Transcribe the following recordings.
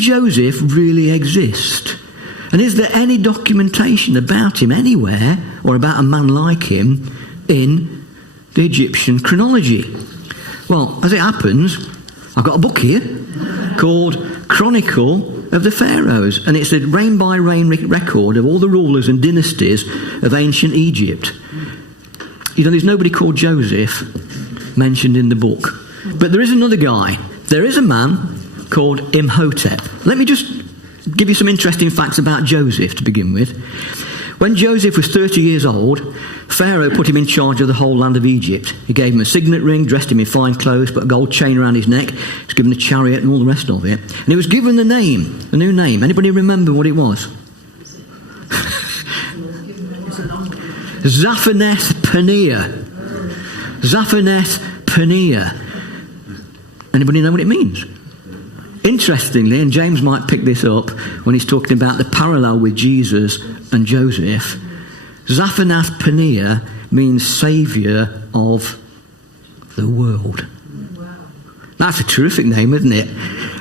Joseph really exist? And is there any documentation about him anywhere, or about a man like him, in the Egyptian chronology? Well, as it happens, I've got a book here called Chronicle of the Pharaohs, and it's a reign-by-reign record of all the rulers and dynasties of ancient Egypt. You know, there's nobody called Joseph mentioned in the book. But there is another guy. There is a man called Imhotep. Let me just give you some interesting facts about Joseph to begin with. When Joseph was 30 years old, Pharaoh put him in charge of the whole land of Egypt. He gave him a signet ring, dressed him in fine clothes, put a gold chain around his neck, he was given a chariot and all the rest of it. And he was given the name, a new name. Anybody remember what it was? Zaphaneth-Paneah. Zaphaneth-Paneah. Anybody know what it means? Interestingly, and James might pick this up when he's talking about the parallel with Jesus and Joseph, Zaphaneth-Paneah means saviour of the world. Wow. That's a terrific name, isn't it?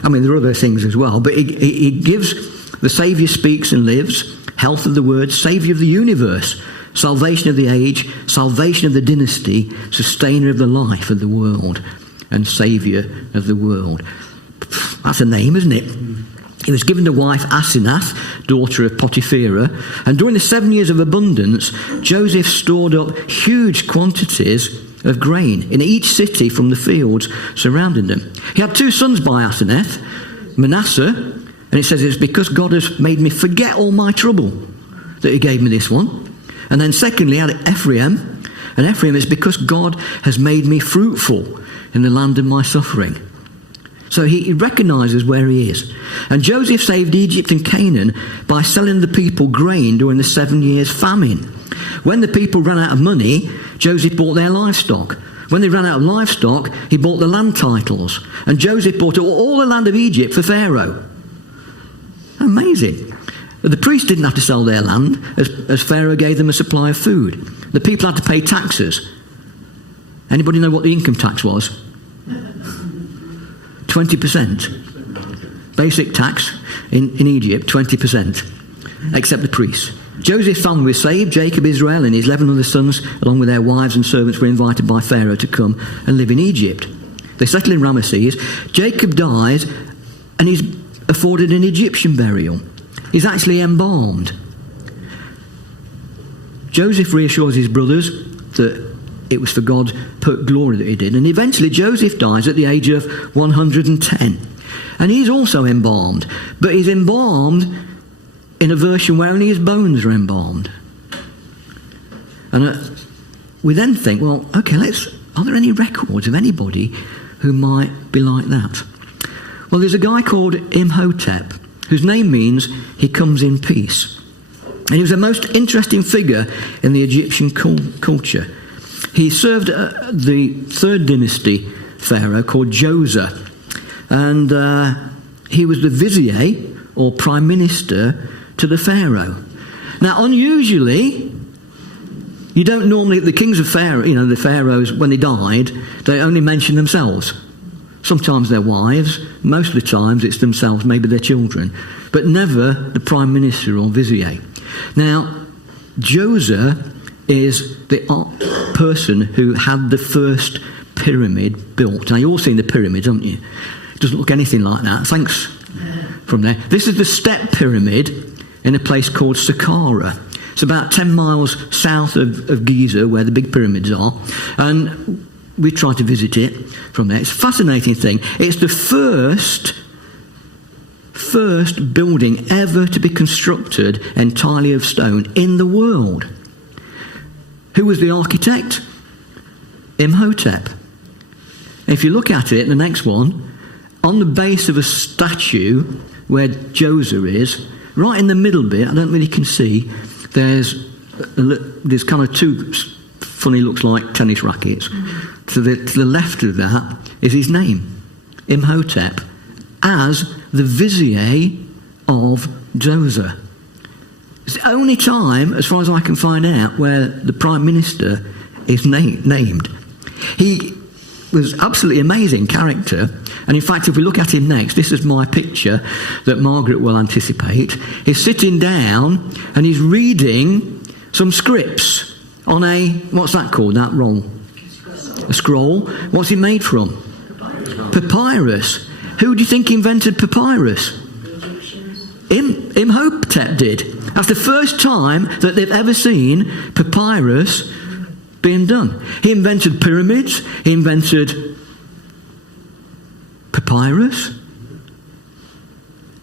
I mean, there are other things as well, but he gives the saviour speaks and lives, health of the word, saviour of the universe, salvation of the age, salvation of the dynasty, sustainer of the life of the world, and saviour of the world. That's a name, isn't it? He was given to wife Asenath, daughter of Potipherah, and during the 7 years of abundance, Joseph stored up huge quantities of grain in each city from the fields surrounding them. He had 2 sons by Asenath, Manasseh, and it says it's because God has made me forget all my trouble that he gave me this one. And then secondly, he had Ephraim, and Ephraim is because God has made me fruitful in the land of my suffering. So he recognises where he is. And Joseph saved Egypt and Canaan by selling the people grain during the 7 years famine. When the people ran out of money, Joseph bought their livestock. When they ran out of livestock, he bought the land titles. And Joseph bought all the land of Egypt for Pharaoh. Amazing. The priests didn't have to sell their land as Pharaoh gave them a supply of food. The people had to pay taxes. Anybody know what the income tax was? 20%. Basic tax in Egypt, 20%. Except the priests. Joseph's family was saved. Jacob, Israel, and his 11 other sons, along with their wives and servants, were invited by Pharaoh to come and live in Egypt. They settled in Ramesses. Jacob dies, and he's afforded an Egyptian burial. He's actually embalmed. Joseph reassures his brothers that it was for God's glory that he did. And eventually Joseph dies at the age of 110. And he's also embalmed. But he's embalmed in a version where only his bones are embalmed. And we then think, well, okay, are there any records of anybody who might be like that? Well, there's a guy called Imhotep, whose name means he comes in peace. And he was the most interesting figure in the Egyptian culture. He served the 3rd dynasty pharaoh called Djoser. And he was the vizier, or prime minister, to the pharaoh. Now, unusually, you don't normally, the kings of Pharaoh, the pharaohs, when they died, they only mention themselves. Sometimes their wives, most of the times it's themselves, maybe their children, but never the prime minister or vizier. Now, Djoser is the person who had the first pyramid built. Now, you've all seen the pyramids, haven't you? It doesn't look anything like that. Thanks from there. This is the step pyramid in a place called Saqqara. It's about 10 miles south of Giza, where the big pyramids are. And we try to visit it from there. It's a fascinating thing. It's the first building ever to be constructed entirely of stone in the world. Who was the architect? Imhotep. If you look at it, the next one, on the base of a statue where Djoser is, right in the middle bit, I don't really can see, there's kind of 2 funny, looks like tennis rackets. To the left of that is his name, Imhotep, as the vizier of Djoser. It's the only time, as far as I can find out, where the prime minister is named. He was absolutely amazing character. And in fact, if we look at him next, this is my picture that Margaret will anticipate. He's sitting down and he's reading some scripts on a, what's that called, that roll? A scroll. What's it made from? Papyrus. Who do you think invented papyrus? Imhotep did. That's the first time that they've ever seen papyrus being done. He invented pyramids. He invented papyrus.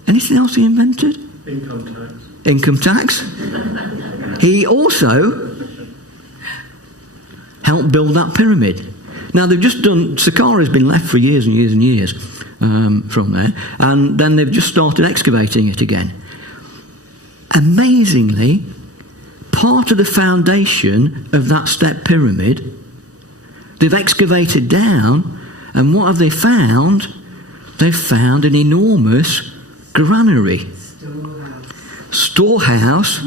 Anything else he invented? Income tax. He also helped build that pyramid. Now they've just done, Saqqara's been left for years and years and years from there, and then they've just started excavating it again. Amazingly, part of the foundation of that step pyramid, they've excavated down, and what have they found? They've found an enormous granary. Storehouse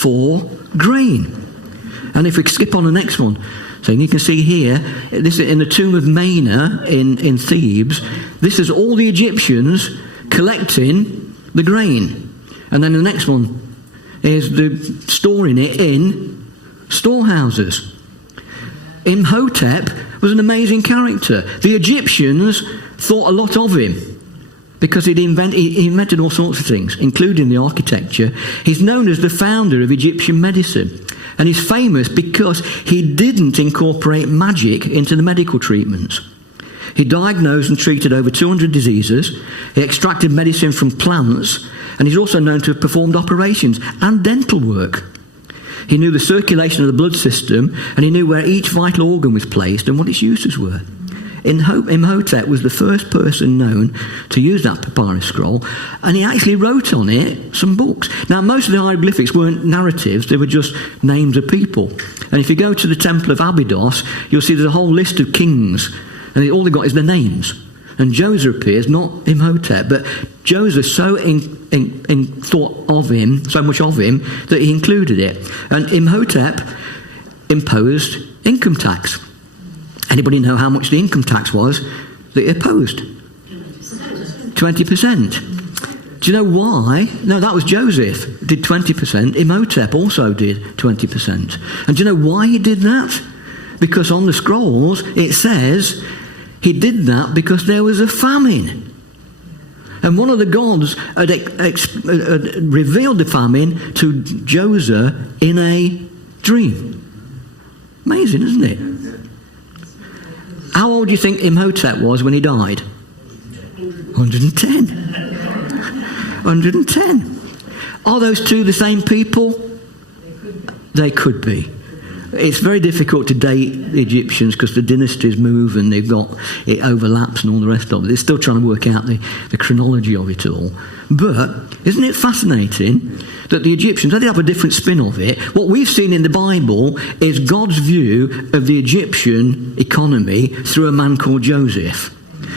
for grain. And if we skip on the next one, so you can see here, this is in the tomb of Mena in Thebes. This is all the Egyptians collecting the grain. And then the next one is storing it in storehouses. Imhotep was an amazing character. The Egyptians thought a lot of him because he invented all sorts of things, including the architecture. He's known as the founder of Egyptian medicine. And he's famous because he didn't incorporate magic into the medical treatments. He diagnosed and treated over 200 diseases. He extracted medicine from plants. And he's also known to have performed operations and dental work. He knew the circulation of the blood system, and he knew where each vital organ was placed and what its uses were. Imhotep was the first person known to use that papyrus scroll, and he actually wrote on it some books. Now, most of the hieroglyphics weren't narratives, they were just names of people. And if you go to the Temple of Abydos, you'll see there's a whole list of kings, and all they've got is their names. And Joseph appears, not Imhotep, but Joseph so thought of him, so much of him, that he included it. And Imhotep imposed income tax. Anybody know how much the income tax was that he opposed? 20%. Do you know why? No, that was Joseph, did 20%. Imhotep also did 20%. And do you know why he did that? Because on the scrolls it says he did that because there was a famine. And one of the gods had revealed the famine to Joseph in a dream. Amazing, isn't it? How old do you think Imhotep was when he died? 110. 110. Are those two the same people? They could be. It's very difficult to date the Egyptians because the dynasties move and it overlaps and all the rest of it. They're still trying to work out the chronology of it all. But isn't it fascinating that the Egyptians, they have a different spin of it. What we've seen in the Bible is God's view of the Egyptian economy through a man called Joseph.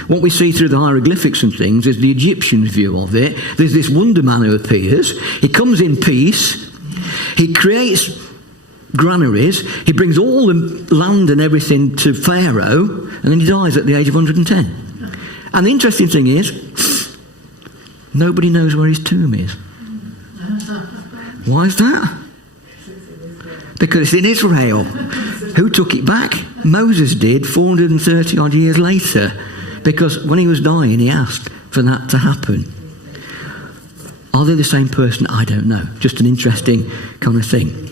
What we see through the hieroglyphics and things is the Egyptians' view of it. There's this wonder man who appears. He comes in peace. He creates granaries. He brings all the land and everything to Pharaoh, and then he dies at the age of 110. And the interesting thing is, nobody knows where his tomb is. Why is that? Because it's in Israel. Who took it back? Moses did 430 odd years later, because when he was dying he asked for that to happen. Are they the same person? I don't know. Just an interesting kind of thing.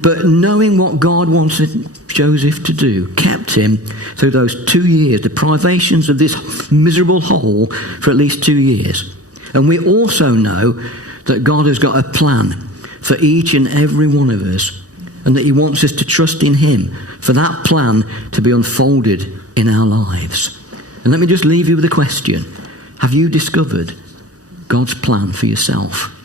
But knowing what God wanted Joseph to do kept him through those 2 years, the privations of this miserable hole for at least 2 years. And we also know that God has got a plan for each and every one of us, and that he wants us to trust in him for that plan to be unfolded in our lives. And let me just leave you with a question. Have you discovered God's plan for yourself?